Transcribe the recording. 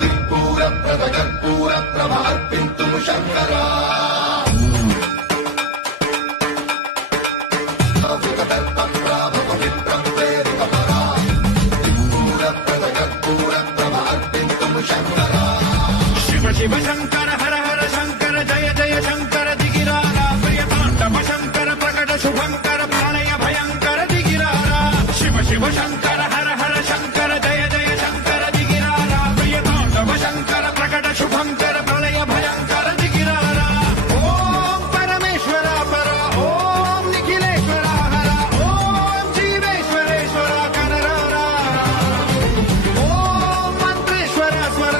कर्पूरप्रभर्पिन्तुं शङ्करा शिव शिव शङ्कर हर हर शङ्कर जय जय शङ्कर दिगिरारा प्रियताण्डव शङ्कर प्रकट शुभङ्कर